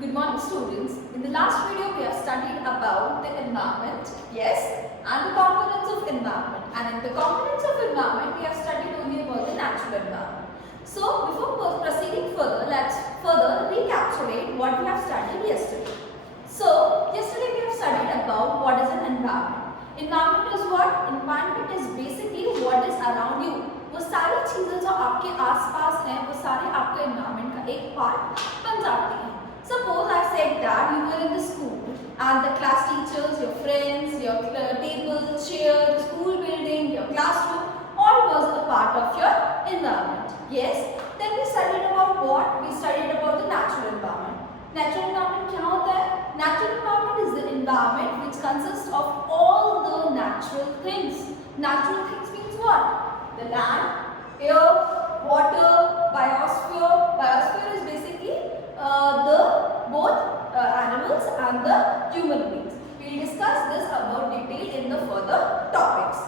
Good morning students. In the last video we have studied about the environment, yes, and the components of environment. And in the components of environment we have studied only about the natural environment. So before proceeding further, let's further recapitulate what we have studied yesterday. So yesterday we have studied about what is an environment. Environment is what? Environment is basically what is around you. वो सारी चीजें जो आपके आसपास हैं वो सारे आपके environment का एक part बन जाती हैं. Suppose I said that you were in the school and the class teachers, your friends, your table, chair, the school building, your classroom, all was a part of your environment. Yes? Then we studied about what? We studied about the natural environment. Natural environment क्या होता है? Natural environment is the environment which consists of all the natural things. Natural things means what? The land, air, water, biosphere. Biosphere is basically both animals and the human beings. We will discuss this about detail in the further topics.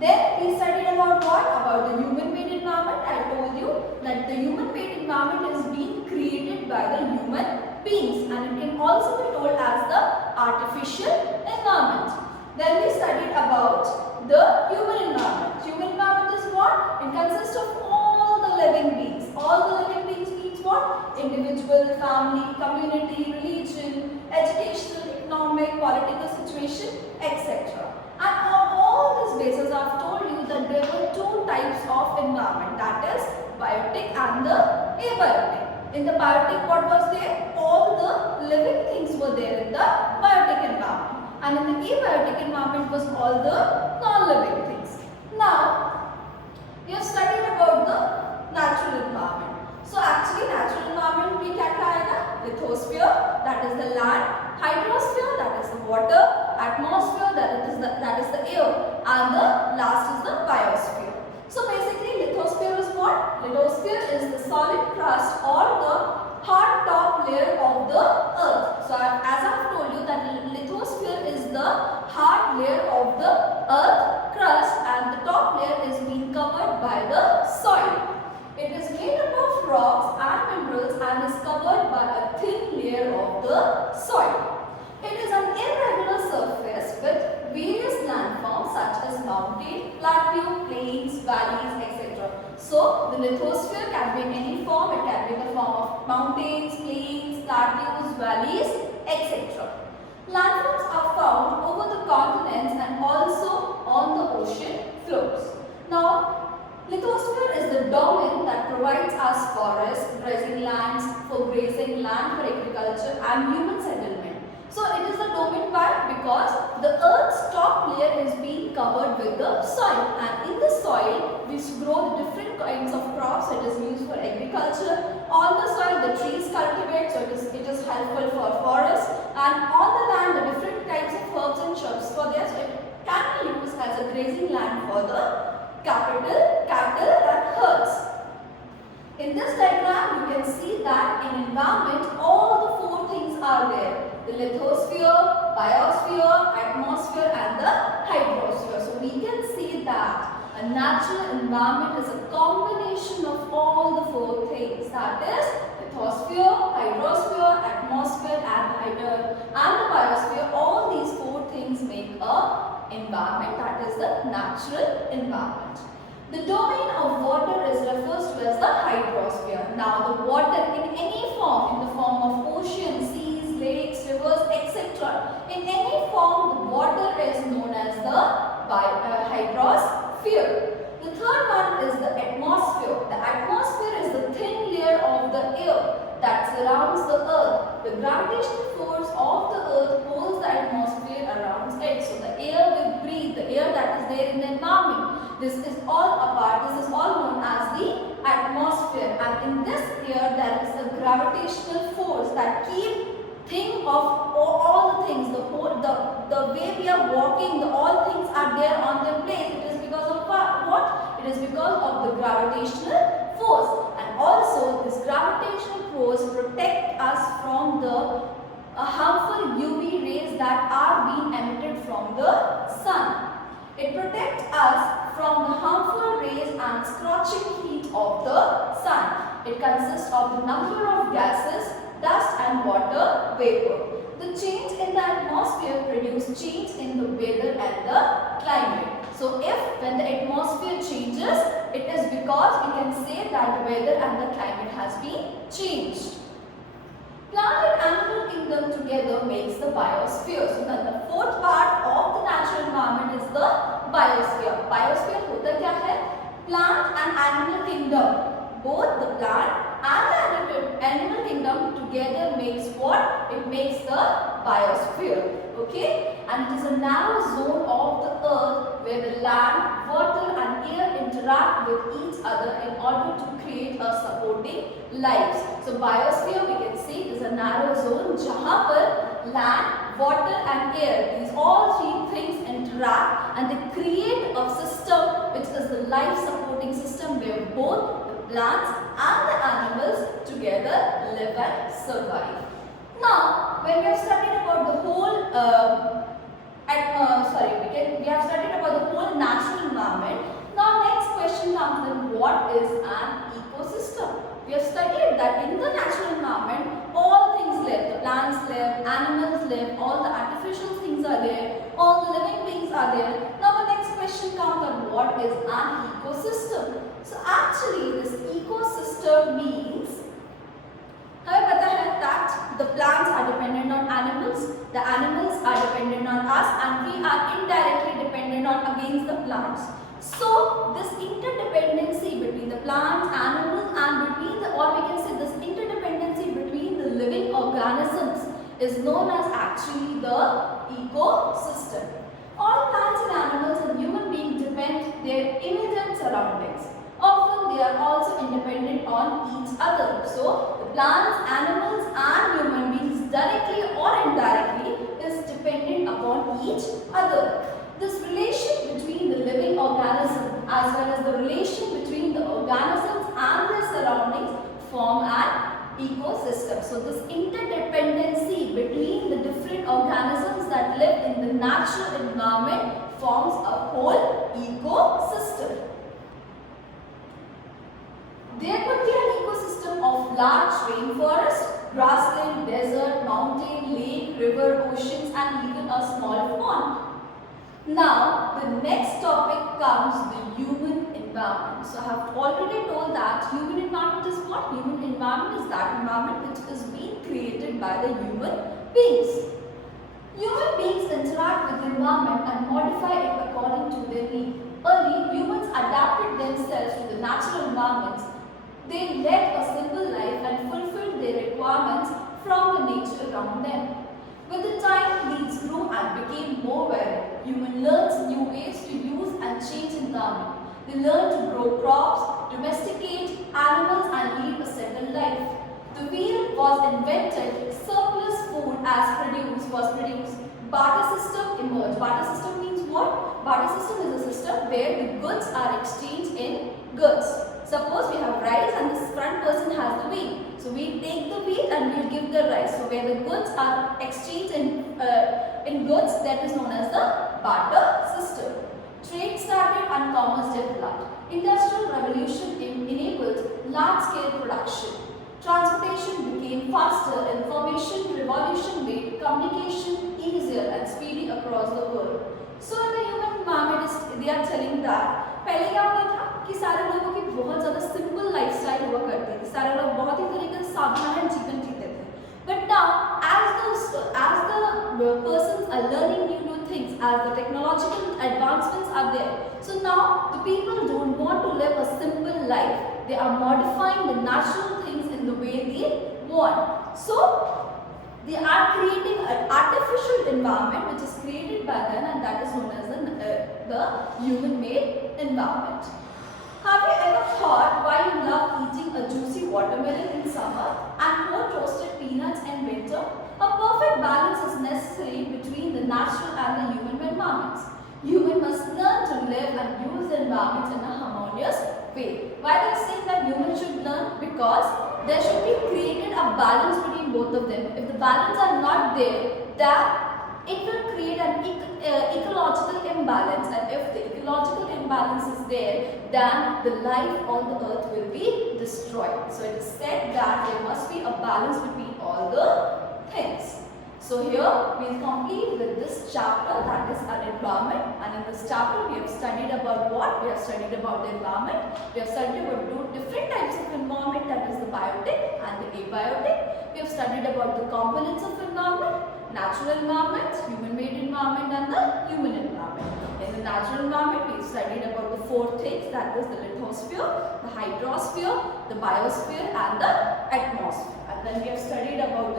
Then we studied about what? About the human-made environment. I told you that the human-made environment is being created by the human beings and it can also be told as the artificial environment. Then we studied about the human environment. Human environment is what? It consists of all the living beings. All the living beings means what? Individual, family, community, religion, educational, economic, political situation, etc. And on all these bases I have told you that there were two types of environment, that is biotic and the abiotic. In the biotic what was there? All the living things were there in the biotic environment. And in the abiotic environment was all the non-living things. Now, we have studied about the natural environment. So actually natural environment में क्या क्या आएगा? Lithosphere, that is the land, hydrosphere, that is the water, atmosphere, that is the air, and the last is the biosphere. So basically lithosphere is what? Lithosphere is the solid crust or the hard top layer of the earth. So as I have told you that lithosphere is the hard layer of the earth crust and the top layer is being covered by the soil. It is made up of rocks and minerals and is covered by a thin layer of the soil. It is an irregular surface with various landforms such as mountain, plateau, plains, valleys, etc. So the lithosphere can be in any form. It can be in the form of mountains, plains, plateaus, valleys, etc. Landforms are found over the continents and also on the ocean floors. Now, lithosphere is the domain that provides us forests, grazing lands for grazing, land for agriculture and human settlement. So it is the domain why? Because the earth's top layer is being covered with the soil and in the soil we grow the different kinds of crops. It is used for agriculture. On the soil the trees cultivate, so it is helpful for forests, and on the land the different types of herbs and shrubs for this. So it can be used as a grazing land for the cattle and herds. In this diagram you can see that in environment all the four things are there. The lithosphere, biosphere, atmosphere and the hydrosphere. So we can see that a natural environment is a combination of all the four things, that is lithosphere, hydrosphere, atmosphere and the biosphere. All these four things make a environment, that is the natural environment. The domain of water is refers to as the hydrosphere. Now the water in any form, in the form of ocean, seas, lakes, rivers, etc. In any form the water is known as the hydrosphere. The third one is the atmosphere. The atmosphere is the thin layer of the air that surrounds the earth. The gravitational force of the earth pulls the atmosphere around it. So the air we breathe, the air that is there in the environment, this is all known as the atmosphere, and in this air there is a gravitational force that think of all the things, the way we are walking, all things are there on their place. It is because of what? It is because of the gravitational force, and also this gravitational force protect us from the harmful UV rays that are being emitted from the sun. It protects us from the harmful rays and scorching heat of the sun. It consists of the number of gases, dust and water vapor. The change in the atmosphere produces change in the weather and the climate. So if when the atmosphere changes, it is because we can say that the weather and the climate has been changed. Plant and animal kingdom together makes the biosphere. So then the fourth part of the natural environment is the biosphere. Biosphere होता क्या है? Plant and animal kingdom. Both the plant and the animal kingdom together makes what? It makes the biosphere. Okay? And it is a narrow zone of the earth where the land, water and air interact with each other in order to create a supporting lives. So biosphere we can see is a narrow zone जहाँ पर land, water and air, these all three things interact and they create a system which is the life supporting system where both plants and the animals together live and survive. Now, when we have studied about the whole, we have studied about the whole natural environment. Now, next question comes in: what is an ecosystem? We have studied that in the natural environment, all things live. The plants live, animals live, all the artificial things are there, all the living beings are there. Now, the next question comes on what is an ecosystem? So actually this ecosystem means हमें पता है that the plants are dependent on animals, the animals are dependent on us and we are indirectly dependent on against the plants. So this interdependency between the plants, animals and between the, or we can say this interdependency between the living organisms is known as actually the ecosystem. All plants and animals and human beings depend their immediate surroundings. Often they are also independent on each other. So the plants, animals and human beings directly or indirectly is dependent upon each other. This relation between the living organism as well as the relation between the organisms and their surroundings form an ecosystem. So this interdependency between the different organisms that live in the natural environment forms a whole ecosystem. There could be an ecosystem of large rainforest, grassland, desert, mountain, lake, river, oceans and even a small pond. Now, the next topic comes the human environment. So, I have already told that human environment is what? Human environment is that environment which is being created by the human beings. Human beings interact with the environment and modify it according to their need. Early, humans adapted themselves to the natural environments. They led a simple life and fulfilled their requirements from the nature around them. With the time, these grew and became more varied. Human learns new ways to use and change environment. They learn to grow crops, domesticate animals and lead a settled life. The wheel was invented, surplus food was produced. Barter system emerged. Barter system means what? Barter system is a system where the goods are exchanged in goods. Suppose we have rice and this front person has the wheat. So we take the wheat and we give the rice. So where the goods are exchanged in goods, that is known as the barter system. Trade started and commerce developed. Industrial revolution enabled large-scale production. Transportation became faster, information revolution made communication easier and speedy across the world. So in the human environment, they are telling that पहले क्या होता था कि सारे लोगों की बहुत ज़्यादा सिंपल लाइफस्टाइल हुआ करती थी. सारे लोग बहुत ही तरीके से साधारण जीवन जीते थे. But now, as the persons are learning new things, as the technological advancements are there, so now the people don't want to live a simple life. They are modifying the natural things in the way they want. So they are creating an artificial environment which is created by them, and that is known as the human-made environment. Have you ever thought why you love eating a juicy watermelon in summer and more toasted peanuts in winter? A perfect balance is necessary between the natural and the human environments. Human must learn to live and use the environment in a harmonious way. Why they say that humans should learn? Because there should be created a balance between both of them. If the balance are not there, then it will create an ecological imbalance, and if the ecological imbalance is there, then the life on the earth will be destroyed. So it is said that there must be a balance between all the things. So here we will complete with this chapter, that is our environment, and in this chapter we have studied about what? We have studied about the environment. We have studied about two different types of environment, that is the biotic and the abiotic. We have studied about the components of environment, natural environment, human-made environment and the human environment. In the natural environment we have studied about the four things, that is the lithosphere, the hydrosphere, the biosphere and the atmosphere. And then we have studied about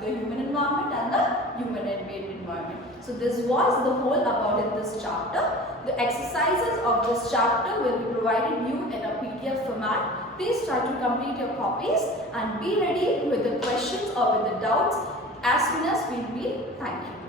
the human environment and the human-made environment. So this was the whole about in this chapter. The exercises of this chapter will be provided you in a PDF format. Please try to complete your copies and be ready with the questions or with the doubts as soon as we will be. Thank you.